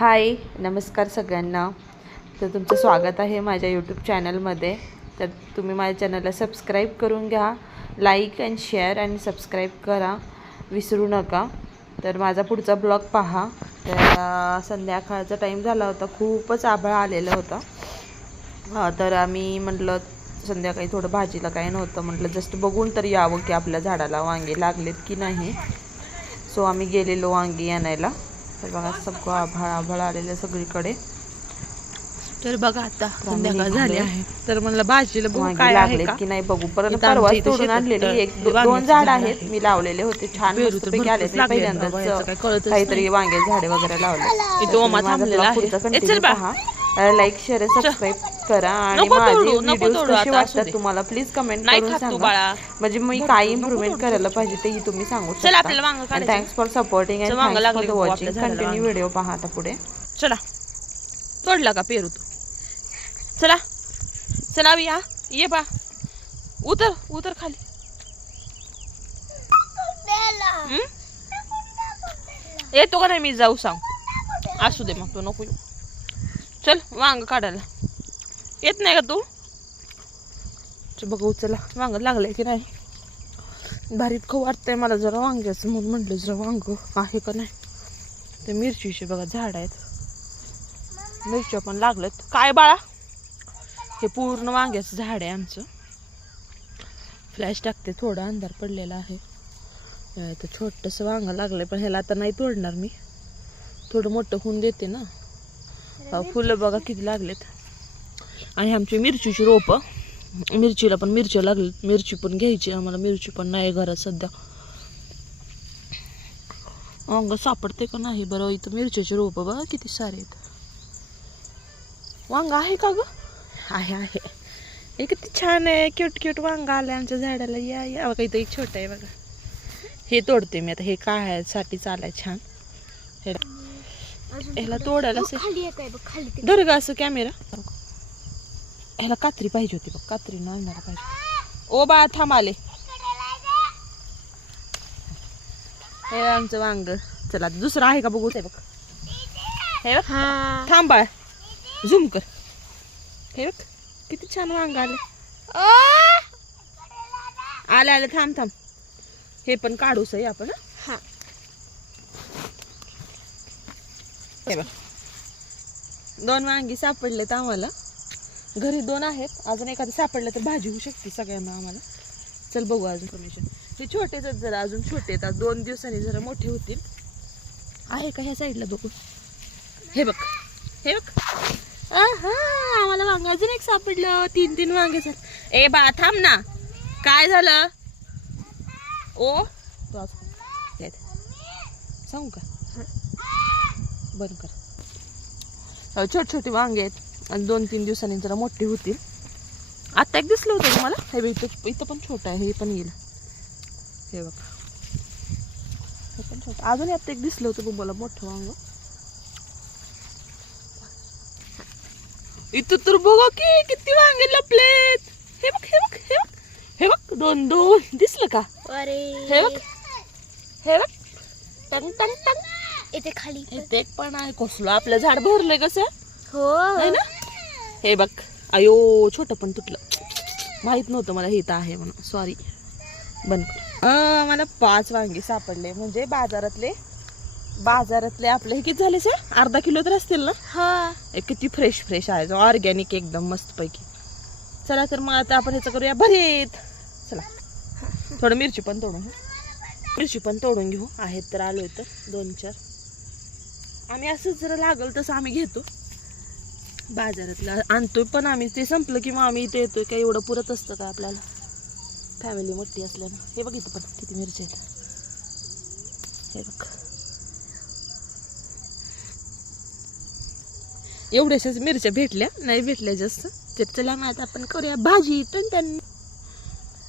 हाय नमस्कार सगळ्यांना. तर तुमचं स्वागत आहे माझ्या यूट्यूब चॅनलमध्ये तर तुम्ही माझ्या चॅनलला सबस्क्राईब करून घ्या लाईक अँड शेअर आणि सबस्क्राईब करा. विसरू नका. तर माझा पुढचा ब्लॉग पहा. तर संध्याकाळचा टाईम झाला होता. खूपच आभाळ आलेलं होतं. तर आम्ही म्हटलं संध्याकाळी थोडं भाजीला काय नव्हतं. म्हटलं जस्ट बघून तर यावं की आपल्या झाडाला वांगे लागलेत की नाही. सो आम्ही गेलेलो वांगी आणायला. तर बघा सगळं आभाळ आभाळ आलेलं सगळीकडे तर बघा आता संध्याकाळ. झाली आहे तर म्हणलं भाजीला बघू काय आहे लागलेत का नाही बघू परत इथे तोडून आणलेली एक दोन झाड आहेत आहे. मी लावलेले होते छान आले लागले पहिल्यांदाच काहीतरी. वांगे झाडे वगैरे लावले माझा. पुढचा कंटिन्यू. पहा लाईक शेअर सबस्क्राईब करा आणि माझे व्हिडिओज कसे दे. वाटतात तुम्हाला? प्लीज कमेंट नाही करून सांगा. बाळा. म्हणजे मी काय इम्प्रूव्हमेंट करायला पाहिजे तेही तुम्ही सांगू चल, आपल्याला वांगं शकता. Thanks for supporting and thanks for लागले द वॉचिंग कंटिन्यू. व्हिडिओ पहा आता पुढे. चला. तोडला का पेरू तू? चला. चला या ये बा. उतर उतर खाली. हं? येतो का नाही मी? जाऊ सांग. असू दे मग तू नको येऊ. चल वांग काढायला. येत नाही का तू? बघा उचला चला. वांग लागलंय की नाही? भारीत खूप वाटतंय मला जरा वांग्याचं म्हणून म्हटलं जरा वांग आहे का नाही? ते मिरचीचे बघा झाड आहेत. मिरच्या पण लागलेत काय बाळा? हे पूर्ण वांग्याचं झाड आहे आमचं. फ्लॅश टाकते थोडा अंधार पडलेला आहे. तर छोटंसं वांग लागलंय पण ह्याला आता नाही तोडणार मी. थोडं मोठं होऊन देते ना. फुलं बघा किती लागलेत. आणि आमची मिरचीची रोपं. मिरचीला पण मिरच्या लागलेत. मिरची पण घ्यायची आम्हाला मिरची पण नाही घरात सध्या. अंग सापडते का नाही? बरं इथं मिरच्याची रोपं बघा किती सारे आहेत. वांग आहे का ग? आहे आहे. हे किती छान आहे. क्यूट क्यूट वांग आलं आमच्या झाडाला. या या. बघा इथं एक छोटं आहे बघा. हे तोडते मी आता. हे काळ्यासाठी चालाय छान. हे ह्याला तोडायला आहे धर ग असं कॅमेरा ह्याला कात्री पाहिजे होती बघ कात्री आणणारा पाहिजे ओ बा थांब आले. हे आमचं वांग. चला दुसरं आहे का बघू ते बघ. हे बघ हा. थांब झूम कर. हे बघ किती छान वांग आले. आले आले थांब थांब. हे पण काढूस आहे आपण हं? हे बघ. दोन वांगी सापडलेत आम्हाला. घरी दोन आहेत. अजून एखादं सापडलं तर भाजी होऊ शकते सगळ्यांना आम्हाला. चल बघू अजून कमिशन हे छोटेच आहेत जरा अजून छोटे आहेत. दोन दिवसांनी जरा मोठे होतील. आहे का ह्या साईडला बघू? हे बघ. हे बघ. आम्हाला वांग अजून एक सापडलं. तीन तीन वांगे झाले. ए बा थांब ना. काय झालं? ओ? सांगू का? बंद कर. छोटे छोटे वांगे आहेत. आणि दोन तीन दिवसांनी जरा मोठे होतील. आत्ता एक दिसलं होतं तुम्हाला? हे बघ, इथं इथं पण छोटं आहे हे पण येईल. हे बघा. हे पण छोटं. अजून आत्ता एक दिसलं होतं तुम्हाला मोठं वांग. इथं तर बघा की किती वांगे लपलेत. हे बघ हे बघ हे बघ. हे बघ दोन दोन. दिसलं का? अरे. हे बघ. हे बघ. टंग टंग टंग. इथे खाली. इथे पण आहे कसलं. आपलं झाड भरलंय कसं? हो. आहे ना? हे बघ. अयो छोटं पण तुटलं. माहीत नव्हतं मला हे इथं आहे म्हणून. सॉरी बंद कर. अं, मला पाच वांगे सापडले. म्हणजे बाजारातले बाजारातले आपले हे किती झाले सर? अर्धा किलो तर असतील ना? हा. हे किती फ्रेश फ्रेश आहे. ऑर्गॅनिक एकदम मस्त पैकी चला तर मग आता आपण ह्याचं करूया. भरीत. चला. थोडं मिरची पण तोडून घेऊ मिरची पण तोडून घेऊ. आहेत तर आलो तर दोन चार. आम्ही असंच जर लागल तसं आम्ही घेतो. बाजारातलं आणतोय पण आम्ही ते संपलं की मग आम्ही इथे येतोय काय एवढं पुरत असतं का आपल्याला? फॅमिली मोठी असल्यानं. हे बघ इथं पण किती मिरची आहेत. हे बघ. एवढ्याशाच मिरच्या भेटल्या नाही भेटल्या जास्त. तर चला मग आता आपण करूया भाजी. टन.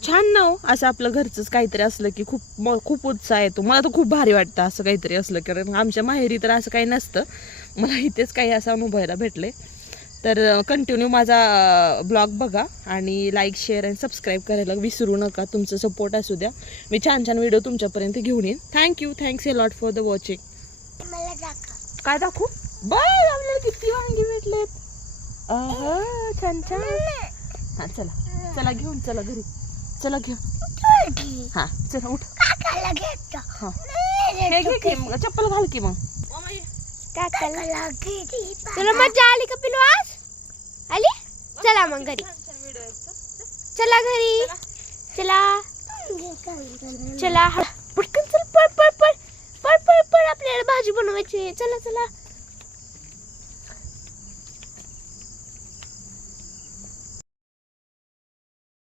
छान ना हो असं आपलं घरचंच काहीतरी असलं की खूप खूप उत्साह येतो. मला तर खूप भारी वाटतं असं काहीतरी असलं कारण आमच्या माहेरी तर असं काही नसतं. मला इथेच काही असं अनुभवायला भेटले. तर कंटिन्यू माझा ब्लॉग बघा आणि लाईक शेअर आणि सबस्क्राईब करायला विसरू नका. तुमचं सपोर्ट असू द्या. मी छान छान व्हिडिओ तुमच्यापर्यंत घेऊन येईन. Thank you thanks a lot for the watching काय दाखवू? बघ आपल्याला किती वांगी भेटलेत. छान छान. हा चला. चला घेऊन चला घरी. चला घेऊन हा. चला उठ. हा. हे घे की मग, चप्पल घाल की मग. तुला मजा आली का पिलू आज? आली? चला मग घरी. चला घरी. चला. चला. हा. पटकन चल पळ पळ पळ. पळ पळ पळ आपल्याला भाजी बनवायची. चला चला.